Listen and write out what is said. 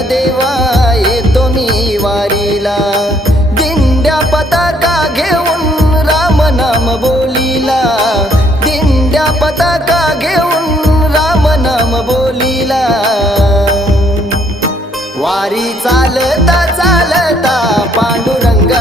देवा येतो मी वारीला, दिंड्या पताका घेऊन राम नाम बोलीला, दिंड्या पताका घेऊन राम नाम बोलीला। वारी चालता चालता पांडुरंग